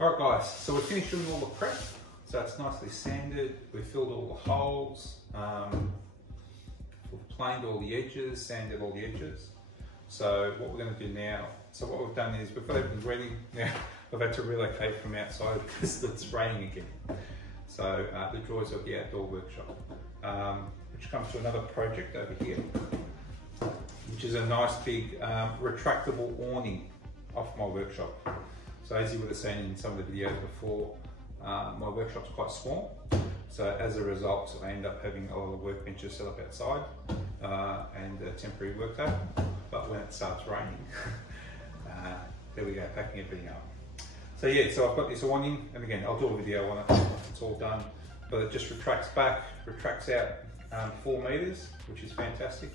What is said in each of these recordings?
Alright guys, so we've finished doing all the prep. So it's nicely sanded, we've filled all the holes, we've planed all the edges, sanded all the edges. So what we're going to do now, so what we've done is we've got everything ready. Now we've had to relocate from outside because it's raining again. So the drawers of the outdoor workshop, which comes to another project over here, which is a nice big retractable awning off my workshop. So as you would have seen in some of the videos before, my workshop's quite small. So as a result, I end up having a lot of workbenches set up outside and a temporary work table. But when it starts raining, there we go, packing everything up. So yeah, so I've got this awning, and again, I'll do a video on it once it's all done. But it just retracts back, retracts out 4 meters, which is fantastic.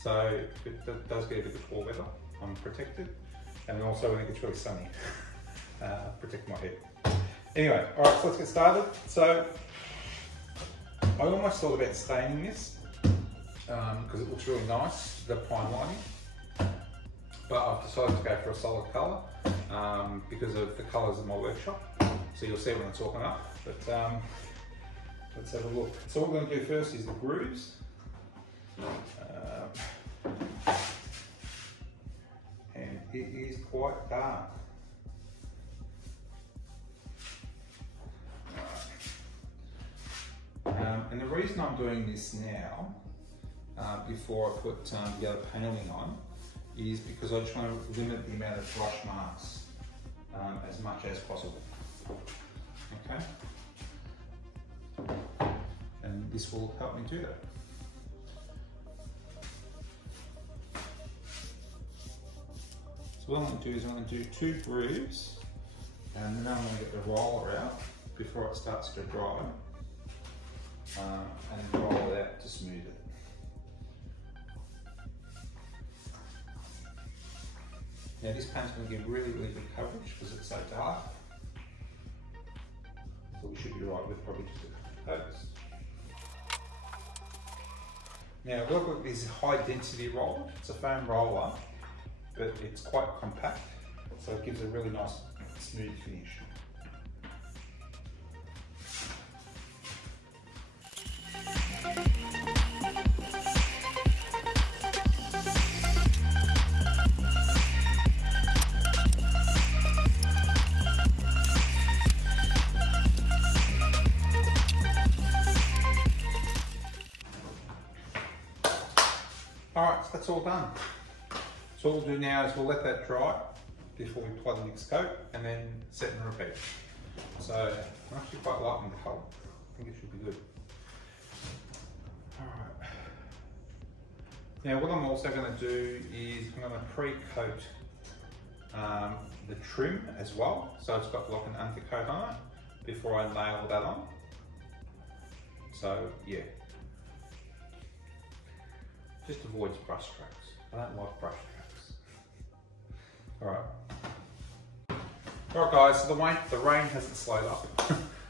So if it does get a bit of poor weather, I'm protected. And also when it gets really sunny, protect my head. Anyway, all right, so let's get started. So I almost thought about staining this because it looks really nice, the pine lining. But I've decided to go for a solid colour because of the colours of my workshop. So you'll see when it's talking up. But let's have a look. So what we're going to do first is the grooves. And it is quite dark. And the reason I'm doing this now, before I put the other paneling on, is because I just want to limit the amount of brush marks as much as possible. Okay? And this will help me do that. So what I'm going to do is I'm going to do 2 grooves, and then I'm going to get the roller out before it starts to dry, and roll it out to smooth it. Now this paint's going to give really, really good coverage because it's so dark. So we should be right with probably just a couple of coats. Now I've got this high density roller. It's a foam roller, but it's quite compact, so it gives a really nice smooth finish. Alright, so that's all done. So what we'll do now is we'll let that dry before we apply the next coat, and then set and repeat. So I'm actually quite liking the colour. I think it should be good. Alright. Now what I'm also going to do is I'm going to pre-coat the trim as well. So it's got like an undercoat on it before I nail that on. So yeah. Just avoids brush strokes. I don't like brush strokes. Alright guys, so the rain hasn't slowed up,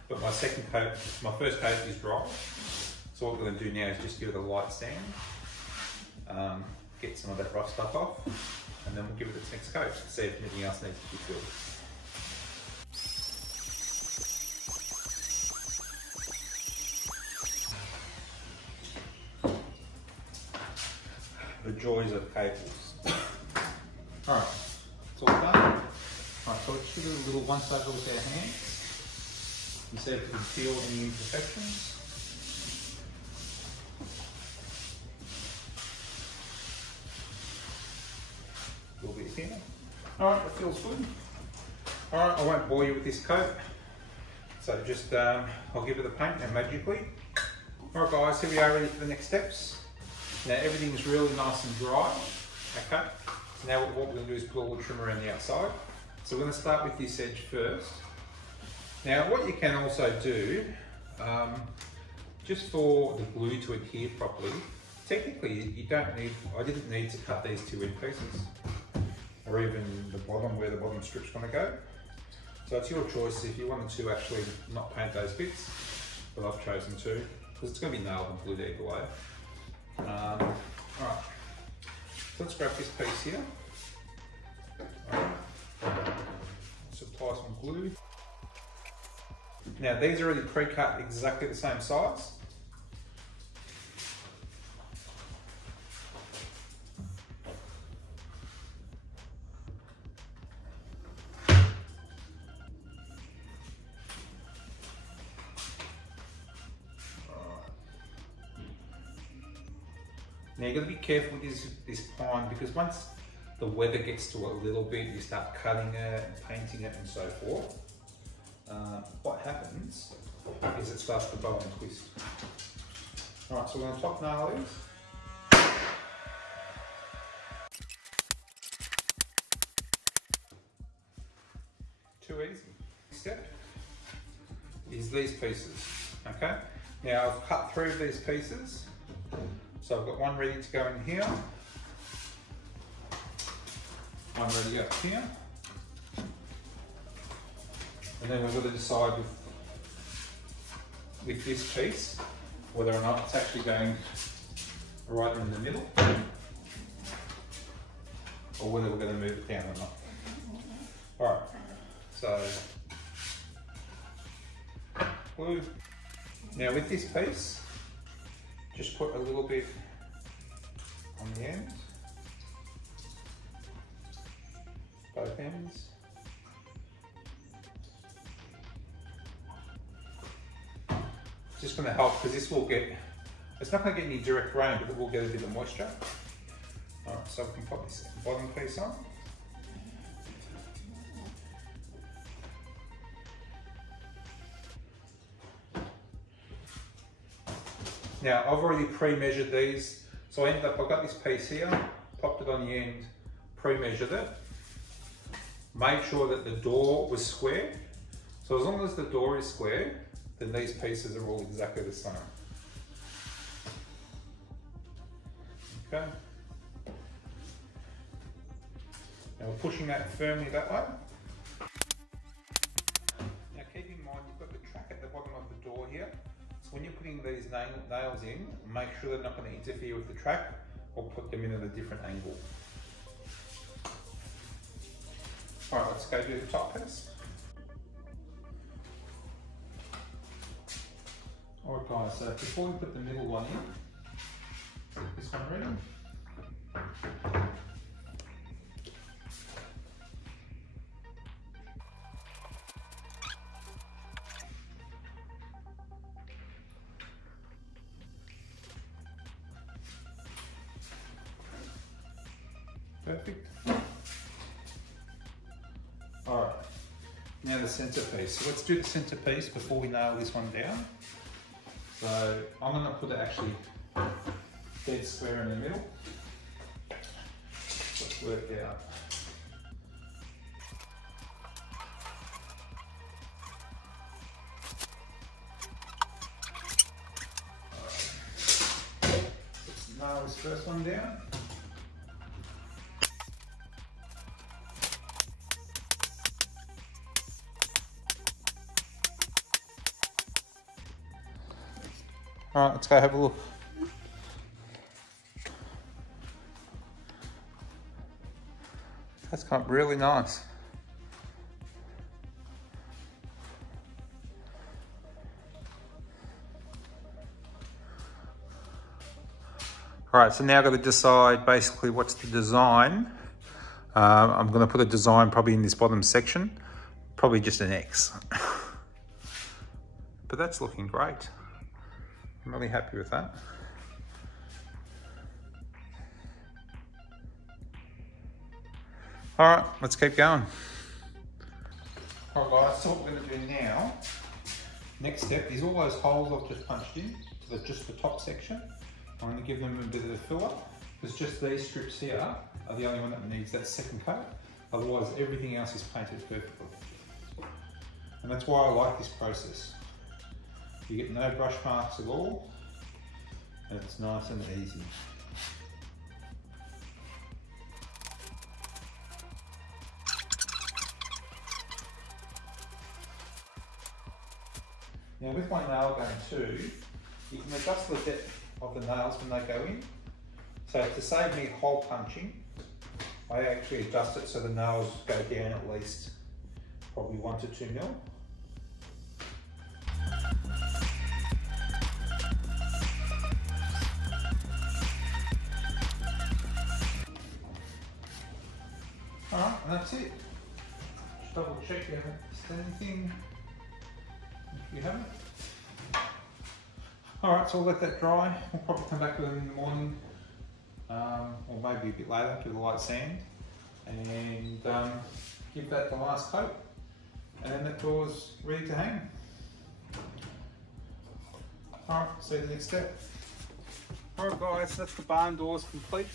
but my first coat is dry. So what we're going to do now is just give it a light sand, get some of that rough stuff off, and then we'll give it its next coat to see if anything else needs to be filled. The joys of cables. Alright, it's all done. Alright, so let's give it a little once over with our hands and see if we can feel any imperfections. A little bit here. Alright, that feels good. Alright, I won't bore you with this coat. So just, I'll give it the paint and magically. Alright guys, here we are ready for the next steps. Now everything's really nice and dry, okay? So now what we're going to do is put all the trim around the outside. So we're going to start with this edge first. Now what you can also do, just for the glue to adhere properly, technically you don't need, I didn't need to cut these 2 in pieces, or even the bottom where the bottom strip's going to go. So it's your choice if you wanted to actually not paint those bits, but I've chosen to, because it's going to be nailed and glued either way. Alright, so let's grab this piece here. Let's apply some glue. Now these are already pre-cut exactly the same size. Now you've got to be careful with this pine, because once the weather gets to it a little bit, you start cutting it and painting it and so forth. What happens is it starts to bow and twist. Alright, so we're going to top nail these. Too easy. Step is these pieces. Okay, now I've cut through these pieces. So I've got one ready to go in here, one ready up here, and then we've got to decide with this piece whether or not it's actually going right in the middle, or whether we're going to move it down or not. Alright, so glue. Now with this piece, just put a little bit on the end, both ends. Just going to help, because this will get, it's not going to get any direct rain, but it will get a bit of moisture. Alright, so we can pop this bottom piece on. Now I've already pre-measured these, so I've got this piece here, popped it on the end, pre-measured it, made sure that the door was square. So as long as the door is square, then these pieces are all exactly the same. Okay. Now we're pushing that firmly that way. Now keep in mind you've got the track at the bottom of the door here. So when you're putting these nails in, make sure they're not going to interfere with the track or put them in at a different angle. Alright, let's go do the top piece. Alright guys, so before we put the middle one in, get this one ready. Perfect. Alright, now the centerpiece. So let's do the centerpiece before we nail this one down. So I'm going to put it actually dead square in the middle. Let's work out. Alright, let's nail this first one down. Alright, let's go have a look. That's come up really nice. Alright, so now I've got to decide basically what's the design. I'm going to put a design probably in this bottom section, probably just an X. But that's looking great. I'm really happy with that. All right, let's keep going. All right guys, so what we're going to do now, next step is all those holes I've just punched in to just the top section. I'm going to give them a bit of a filler, because just these strips here are the only one that needs that second coat. Otherwise everything else is painted perfectly. And that's why I like this process. You get no brush marks at all, and it's nice and easy. Now with my nail gun too, you can adjust the depth of the nails when they go in. So to save me hole punching, I actually adjust it so the nails go down at least probably 1 to 2 mil. Alright, and that's it. Just double check you haven't missed anything. If you haven't. Alright, so we'll let that dry. We'll probably come back with them in the morning, or maybe a bit later, do the light sand, and give that the last coat, and then that door's ready to hang. Alright, see you the next step. Alright guys, that's the barn doors complete.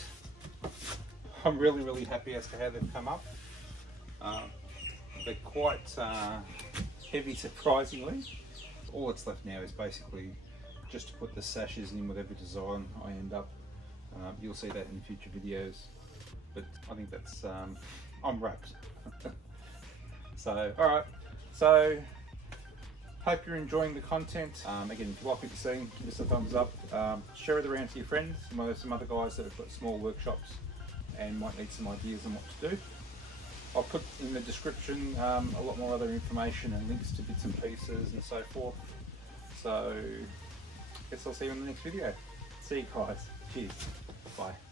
I'm really happy as to how they've come up. They're quite heavy, surprisingly. All that's left now is basically just to put the sashes in whatever design I end up. You'll see that in future videos, but I think that's, I'm wrapped. So, alright, so hope you're enjoying the content. Again, if you like what you're seeing, give us a thumbs up. Share it around to your friends, some other guys that have got small workshops and might need some ideas on what to do. I'll put in the description a lot more other information and links to bits and pieces and so forth. So, I guess I'll see you in the next video. See you guys. Cheers. Bye.